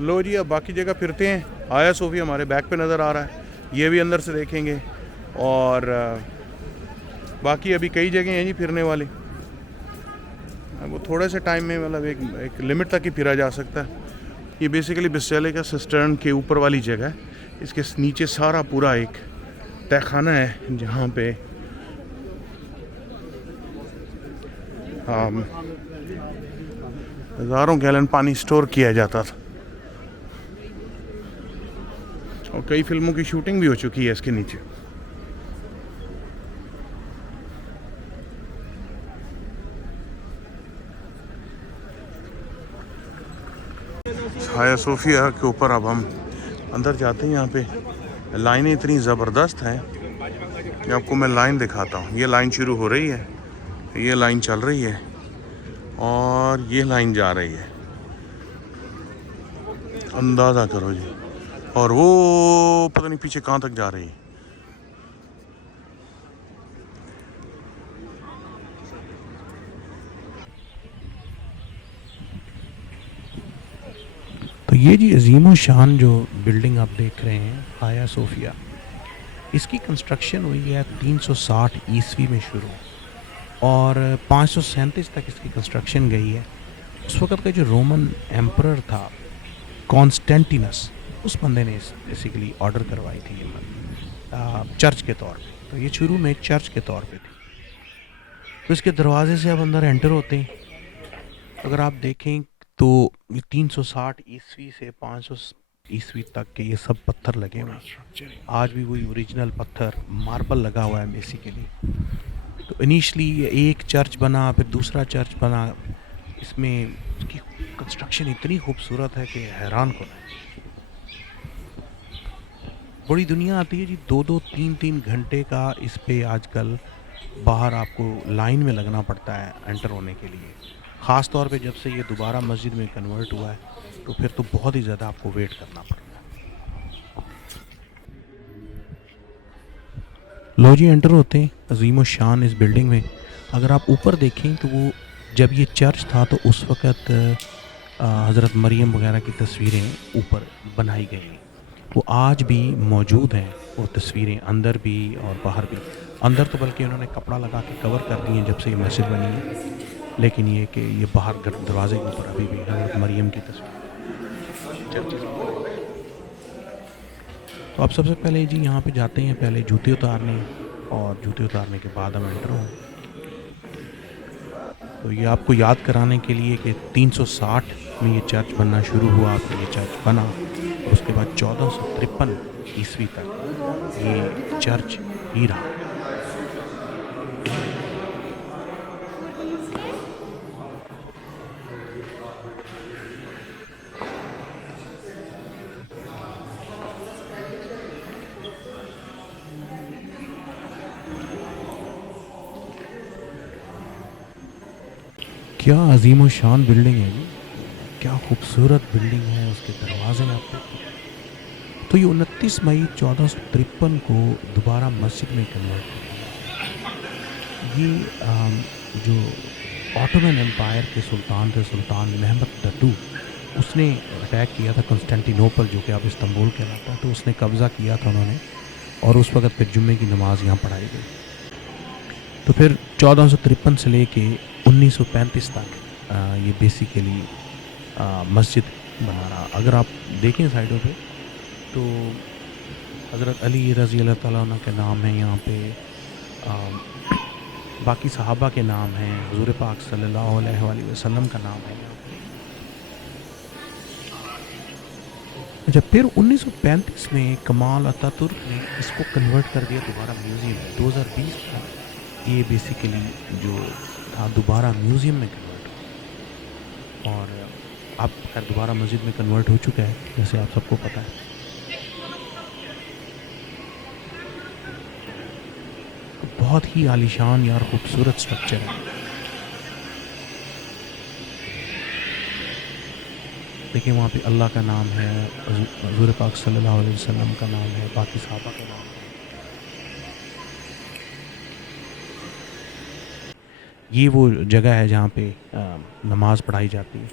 लो जी, अब बाकी जगह फिरते हैं। हाया सोफिया हमारे बैक पे नज़र आ रहा है, ये भी अंदर से देखेंगे। और बाकी अभी कई जगह हैं जी फिरने वाली। वो थोड़े से टाइम में, मतलब एक लिमिट तक ही फिरा जा सकता है। ये बेसिकली बिस्टिलिका सिस्टर्न के ऊपर वाली जगह है। इसके नीचे सारा पूरा एक तहखाना है जहाँ पे हज़ारों गैलन पानी स्टोर किया जाता था, और कई फिल्मों की शूटिंग भी हो चुकी है इसके नीचे। हाया सोफिया के ऊपर अब हम अंदर जाते हैं। यहाँ पे लाइनें इतनी ज़बरदस्त हैं कि आपको मैं लाइन दिखाता हूँ। ये लाइन शुरू हो रही है, ये लाइन चल रही है, और ये लाइन जा रही है। अंदाज़ा करो जी। और वो पता नहीं पीछे कहाँ तक जा रही है। तो ये जी अजीम शान जो बिल्डिंग आप देख रहे हैं हाया सोफिया, इसकी कंस्ट्रक्शन हुई है 360 ईस्वी में शुरू, और 537 तक इसकी कंस्ट्रक्शन गई है। उस वक़्त का जो रोमन एम्परर था कॉन्स्टेंटिनस, उस बंदे ने बेसिकली ऑर्डर करवाई थी ये चर्च के तौर पे। तो ये शुरू में चर्च के तौर पे थी। तो इसके दरवाजे से आप अंदर एंटर होते हैं, अगर आप देखें तो 360 ईस्वी से 500 ईस्वी तक के ये सब पत्थर लगे हुए हैं। आज भी वही ओरिजिनल पत्थर मार्बल लगा हुआ है बेसिकली। तो इनिशली एक चर्च बना, फिर दूसरा चर्च बना। इसमें इसकी कंस्ट्रक्शन इतनी खूबसूरत है कि हैरान को है। बड़ी दुनिया आती है जी, 2-2 3-3 घंटे का इस पे आजकल बाहर आपको लाइन में लगना पड़ता है एंटर होने के लिए। ख़ास तौर पे जब से ये दोबारा मस्जिद में कन्वर्ट हुआ है, तो फिर तो बहुत ही ज़्यादा आपको वेट करना पड़ता है। लो जी, एंटर होते हैं अजीम शान इस बिल्डिंग में। अगर आप ऊपर देखें तो वो जब ये चर्च था तो उस वक़्त हज़रत मरियम वगैरह की तस्वीरें ऊपर बनाई गई हैं। वो आज भी मौजूद हैं, वो तस्वीरें अंदर भी और बाहर भी। अंदर तो बल्कि उन्होंने कपड़ा लगा के कवर कर दी हैं जब से ये मस्जिद बनी है, लेकिन ये कि ये बाहर दरवाजे के ऊपर अभी भी हज़रत मरियम की तस्वीर चर्चेज़ में बनाई गई। तो आप सबसे पहले जी यहाँ पे जाते हैं पहले जूते उतारने, और जूते उतारने के बाद हम एंटर हों। तो ये आपको याद कराने के लिए कि 360 में ये चर्च बनना शुरू हुआ, फिर ये चर्च बना, और उसके बाद 1453 ईस्वी तक ये चर्च ही रहा। क्या अजीम शान बिल्डिंग है जी, क्या खूबसूरत बिल्डिंग है। उसके दरवाजे आप देखिए। तो ये 29 मई 1453 को दोबारा मस्जिद में कन्वर्ट हुई। ये जो ऑटोमन एम्पायर के सुल्तान थे, सुल्तान महमद टटू, उसने अटैक किया था कॉन्स्टेंटिनोपल, जो कि अब इस्तांबुल कहलाता है। तो उसने कब्ज़ा किया था उन्होंने, और उस वक़्त फिर जुम्मे की नमाज़ यहाँ पढ़ाई गई। तो फिर 1453 से लेके 1935 तक ये बेसिकली मस्जिद बना रहा। अगर आप देखें साइडों पे तो हज़रत अली रज़ी अल्लाह ताला अन्हु के नाम है यहाँ पे, बाकी सहाबा के नाम हैं, हुज़ूर पाक सल्लल्लाहु अलैहि वसल्लम का नाम है यहाँ पे। अच्छा, फिर 1935 में कमाल अतातुर्क ने इसको कन्वर्ट कर दिया दोबारा म्यूज़ियम में। 2020 में ये बेसिकली जो था दोबारा म्यूज़ियम में कन्वर्ट हुआ, और अब खैर दोबारा मस्जिद में कन्वर्ट हो चुका है, जैसे आप सबको पता है। बहुत ही आलीशान यार खूबसूरत स्ट्रक्चर है। देखिए वहाँ पे अल्लाह का नाम है, हुज़ूर पाक सल्लल्लाहु अलैहि वसल्लम का नाम है, बाकी सहाबा का नाम है। ये वो जगह है जहाँ पे नमाज़ पढ़ाई जाती है।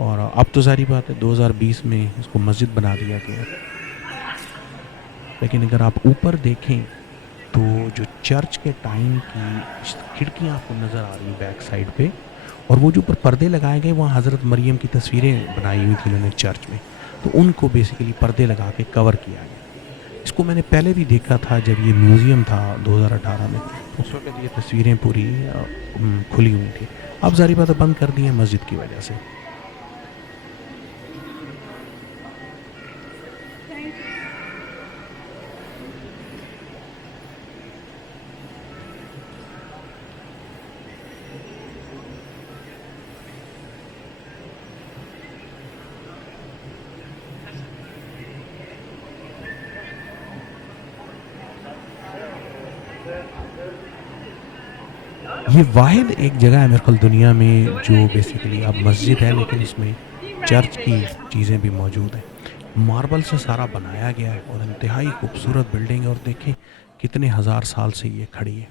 और अब तो सारी बात है 2020 में इसको मस्जिद बना दिया गया। लेकिन अगर आप ऊपर देखें तो जो चर्च के टाइम की खिड़कियाँ आपको नज़र आ रही हैं बैक साइड पे, और वो जो ऊपर पर्दे लगाए गए वहाँ हज़रत मरियम की तस्वीरें बनाई हुई थी उन्होंने चर्च में, तो उनको बेसिकली पर्दे लगा के कवर किया गया। इसको मैंने पहले भी देखा था जब ये म्यूज़ियम था 2018 में, उस वक्त ये तस्वीरें पूरी खुली हुई थी। अब सारी बातें बंद कर दी हैं मस्जिद की वजह से। ये वाहिद एक जगह है मेरे ख्याल दुनिया में जो बेसिकली अब मस्जिद है लेकिन इसमें चर्च की चीज़ें भी मौजूद हैं। मार्बल से सारा बनाया गया है और इंतहाई खूबसूरत बिल्डिंग है, और देखें कितने हज़ार साल से ये खड़ी है।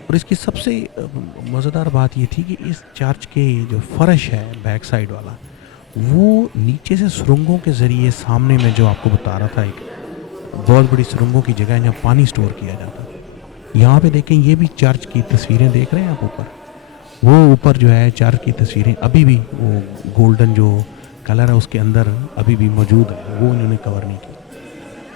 और इसकी सबसे मज़ेदार बात ये थी कि इस चर्च के जो फर्श है बैक साइड वाला, वो नीचे से सुरंगों के ज़रिए, सामने में जो आपको बता रहा था एक बहुत बड़ी सुरंगों की जगह है जहाँ पानी स्टोर किया जाता है। यहाँ पे देखें ये भी चर्च की तस्वीरें देख रहे हैं आप ऊपर, वो ऊपर जो है चर्च की तस्वीरें अभी भी वो गोल्डन जो कलर है उसके अंदर अभी भी मौजूद है, वो इन्होंने कवर नहीं किया।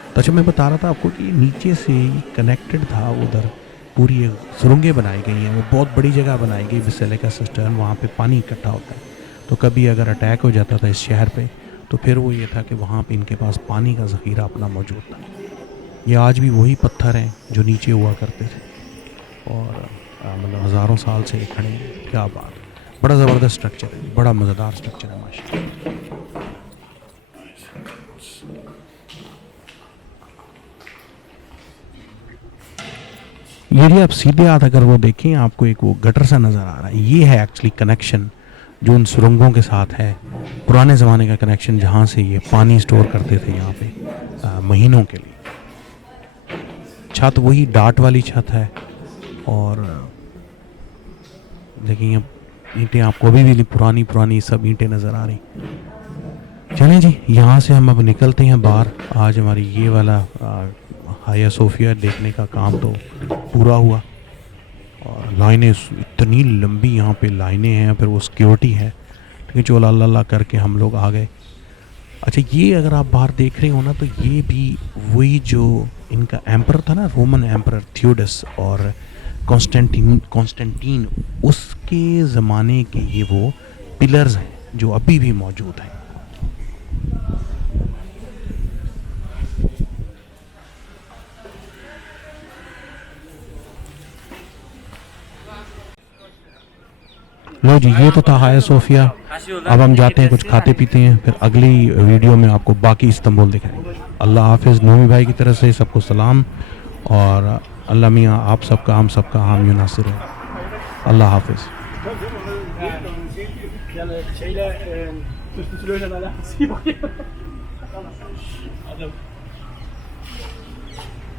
तो अच्छा मैं बता रहा था आपको कि नीचे से कनेक्टेड था उधर पूरी सुरंगें बनाई गई हैं, वो बहुत बड़ी जगह बनाई गई बेसिलिका सिस्टर्न, वहाँ पे पानी इकट्ठा होता है। तो कभी अगर अटैक हो जाता था इस शहर पे तो फिर वो ये था कि वहाँ पे इनके पास पानी का ज़ख़ीरा अपना मौजूद था। ये आज भी वही पत्थर हैं जो नीचे हुआ करते थे, और मतलब हज़ारों साल से ये खड़े हैं। क्या बात है, बड़ा ज़बरदस्त स्ट्रक्चर है, बड़ा मज़ेदार स्ट्रक्चर है माशाल्लाह। यदि आप सीधे हाथ अगर वो देखें आपको एक वो गटर सा नज़र आ रहा है, ये है एक्चुअली कनेक्शन जो उन सुरंगों के साथ है, पुराने ज़माने का कनेक्शन जहाँ से ये पानी स्टोर करते थे यहाँ पे महीनों के लिए। छत वही डाट वाली छत है, और देखिए ईंटें आपको अभी भी पुरानी पुरानी सब ईंटें नज़र आ रही। चलें जी, यहाँ से हम अब निकलते हैं बाहर। आज हमारी ये वाला हाया सोफिया देखने का काम तो पूरा हुआ, और लाइनें इतनी लंबी यहाँ पे लाइनें हैं, फिर वो सिक्योरिटी है, लेकिन चोला अल्लाह करके हम लोग आ गए। अच्छा ये अगर आप बाहर देख रहे हो ना, तो ये भी वही जो इनका एम्पर था ना, रोमन एम्पर थियोडस और कॉन्स्टेंटीन, उसके ज़माने के ये वो पिलर्स हैं जो अभी भी मौजूद हैं। लो जी, ये तो था हाया सोफिया। अब हम जाते हैं, कुछ खाते पीते हैं, फिर अगली वीडियो में आपको बाकी इस्तांबुल दिखाएंगे। अल्लाह हाफिज़। नूमी भाई की तरफ से सबको सलाम, और अल्लाह मियाँ आप सबका हम सबका हामी नासिर है। अल्लाह हाफिज़। şeyle, Türk Müslümanlarla